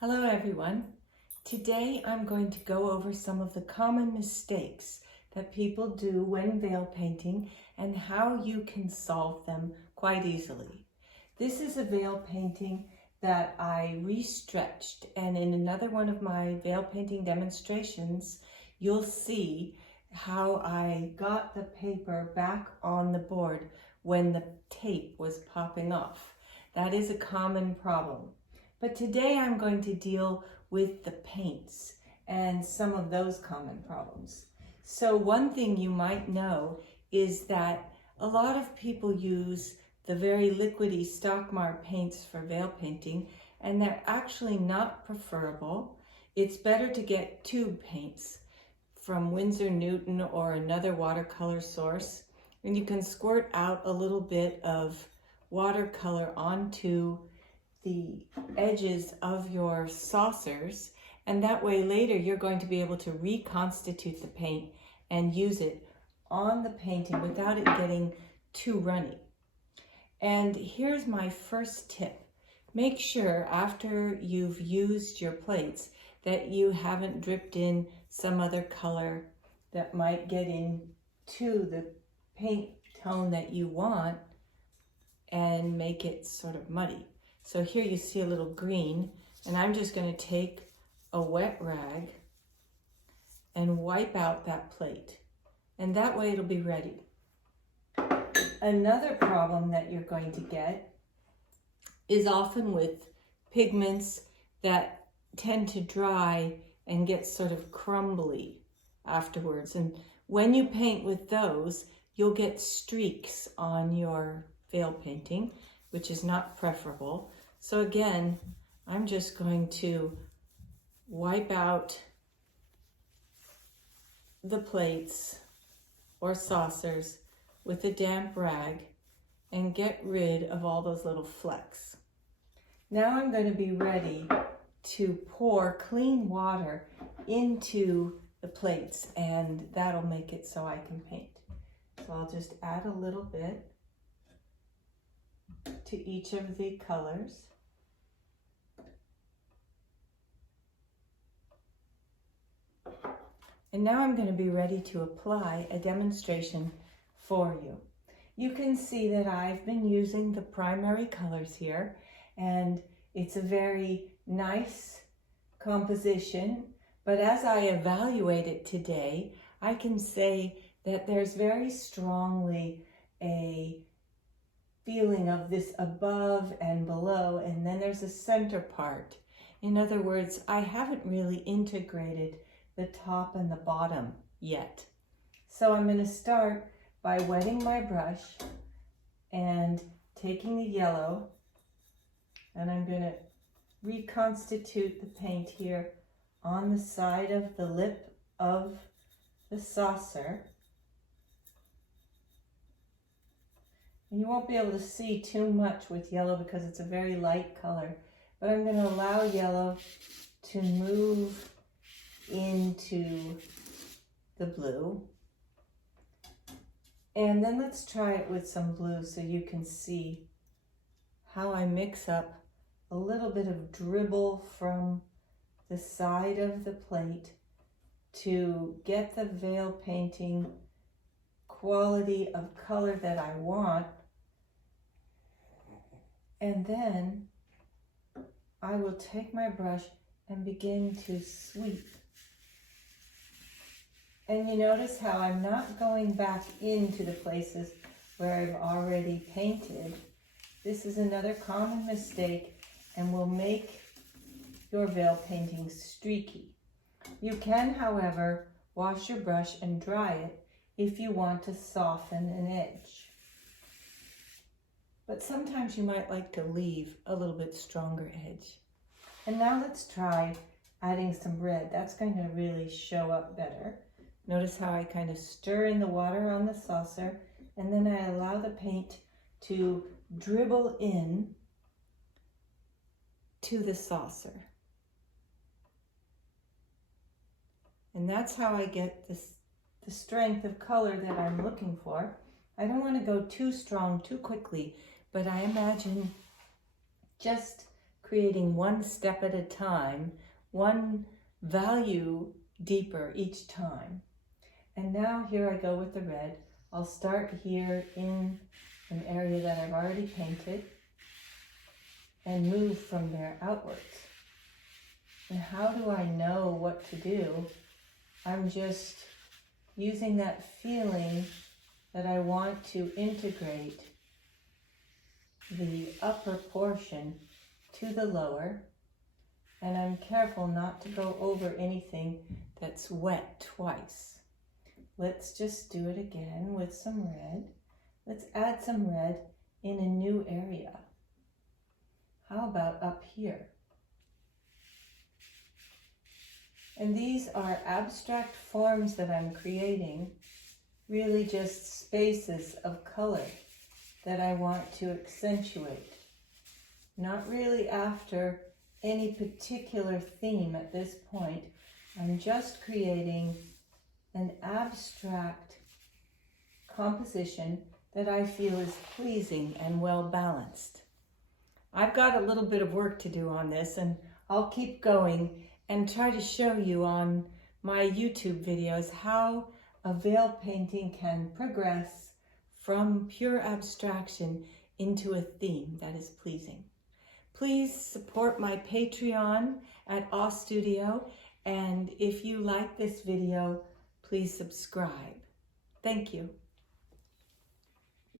Hello everyone. Today I'm going to go over some of the common mistakes that people do when veil painting and how you can solve them quite easily. This is a veil painting that I restretched, and in another one of my veil painting demonstrations you'll see how I got the paper back on the board when the tape was popping off. That is a common problem. But today I'm going to deal with the paints and some of those common problems. So one thing you might know is that a lot of people use the very liquidy Stockmar paints for veil painting, and they're actually not preferable. It's better to get tube paints from Winsor Newton or another watercolor source, and you can squirt out a little bit of watercolor onto the edges of your saucers, and that way later you're going to be able to reconstitute the paint and use it on the painting without it getting too runny. And here's my first tip. Make sure after you've used your plates that you haven't dripped in some other color that might get into the paint tone that you want and make it sort of muddy. So here you see a little green, and I'm just going to take a wet rag and wipe out that plate. And that way it'll be ready. Another problem that you're going to get is often with pigments that tend to dry and get sort of crumbly afterwards. And when you paint with those, you'll get streaks on your veil painting, which is not preferable. So again, I'm just going to wipe out the plates or saucers with a damp rag and get rid of all those little flecks. Now I'm going to be ready to pour clean water into the plates, and that'll make it so I can paint. So I'll just add a little bit to each of the colors. And now I'm going to be ready to apply a demonstration for you. You can see that I've been using the primary colors here, and it's a very nice composition, but as I evaluate it today, I can say that there's very strongly a feeling of this above and below, and then there's a center part. In other words, I haven't really integrated the top and the bottom yet. So I'm going to start by wetting my brush and taking the yellow, and I'm going to reconstitute the paint here on the side of the lip of the saucer. And you won't be able to see too much with yellow because it's a very light color, but I'm going to allow yellow to move into the blue. And then let's try it with some blue so you can see how I mix up a little bit of dribble from the side of the plate to get the veil painting quality of color that I want. And then I will take my brush and begin to sweep. And you notice how I'm not going back into the places where I've already painted. This is another common mistake and will make your veil painting streaky. You can, however, wash your brush and dry it if you want to soften an edge. But sometimes you might like to leave a little bit stronger edge. And now let's try adding some red. That's going to really show up better. Notice how I kind of stir in the water on the saucer, and then I allow the paint to dribble in to the saucer. And that's how I get the strength of color that I'm looking for. I don't want to go too strong too quickly, but I imagine just creating one step at a time, one value deeper each time. And now here I go with the red. I'll start here in an area that I've already painted and move from there outwards. And how do I know what to do? I'm just using that feeling that I want to integrate the upper portion to the lower, and I'm careful not to go over anything that's wet twice. Let's just do it again with some red. Let's add some red in a new area. How about up here? And these are abstract forms that I'm creating, really just spaces of color that I want to accentuate. Not really after any particular theme at this point. I'm just creating an abstract composition that I feel is pleasing and well balanced. I've got a little bit of work to do on this, and I'll keep going and try to show you on my YouTube videos how a veil painting can progress from pure abstraction into a theme that is pleasing. Please support my Patreon at Awe Studio, and if you like this video, please subscribe. Thank you.